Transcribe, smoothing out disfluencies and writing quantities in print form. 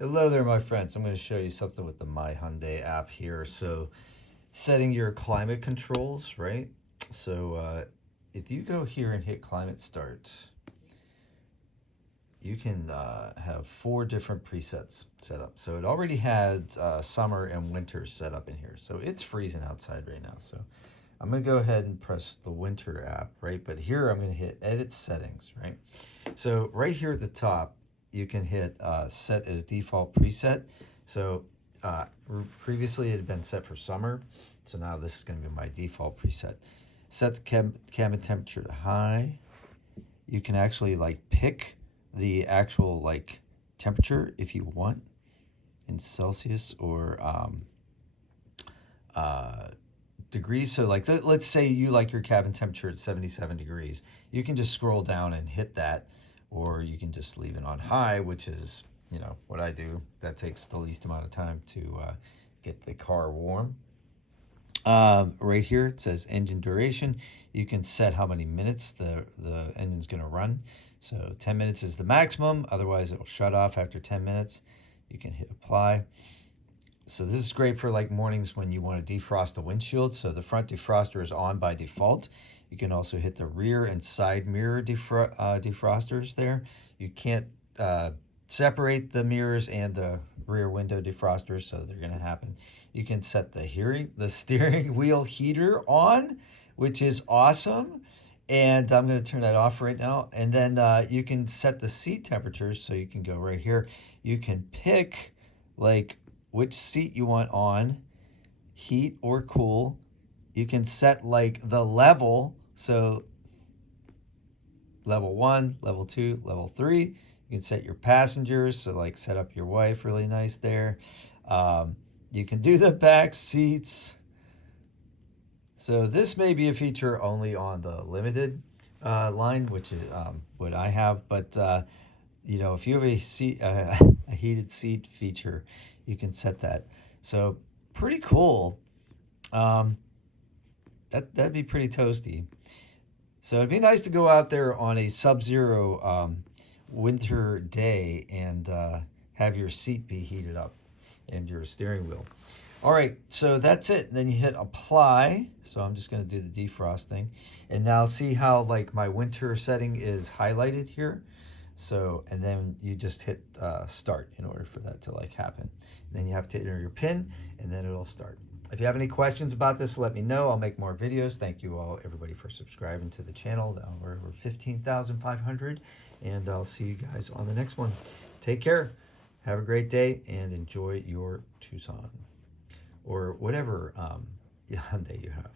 Hello there, my friends. I'm going to show you something with the My Hyundai app here. So, setting your climate controls, right? So, if you go here and hit climate start, you can have 4 different presets set up. So, it already had summer and winter set up in here. So, it's freezing outside right now. So, I'm going to go ahead and press the winter app, right? But here I'm going to hit edit settings, right? So, right here at the top, you can hit set as default preset. So previously it had been set for summer. So now this is going to be my default preset. Set the cabin temperature to high. You can actually like pick the actual like temperature if you want in Celsius or degrees. So like let's say you like your cabin temperature at 77 degrees. You can just scroll down and hit that, or you can just leave it on high, which is, you know, what I do. That takes the least amount of time to get the car warm. Right here it says engine duration. You can set how many minutes the engine's going to run. So 10 minutes is the maximum, otherwise it will shut off after 10 minutes. You can hit apply. So this is great for like mornings when you want to defrost the windshield. So the front defroster is on by default. You can also hit the rear and side mirror defrosters there. You can't separate the mirrors and the rear window defrosters, so they're going to happen. You can set the steering wheel heater on, which is awesome. And I'm going to turn that off right now. And then you can set the seat temperatures, so you can go right here. You can pick like which seat you want on, heat or cool. You can set like the level, so level 1, level 2, level 3. You can set your passengers, so like set up your wife really nice there. You can do the back seats. So this may be a feature only on the limited line, which is what I have. But you know, if you have a heated seat feature, you can set that. So pretty cool. That'd be pretty toasty. So it'd be nice to go out there on a sub-zero winter day and have your seat be heated up and your steering wheel. All right, so that's it. Then you hit apply. So I'm just going to do the defrost thing. And now see how like my winter setting is highlighted here. So, and then you just hit start in order for that to like happen. And then you have to enter your PIN and then it'll start. If you have any questions about this, let me know. I'll make more videos. Thank you all, everybody, for subscribing to the channel. Now we're over 15,500, and I'll see you guys on the next one. Take care. Have a great day, and enjoy your Tucson or whatever Hyundai you have.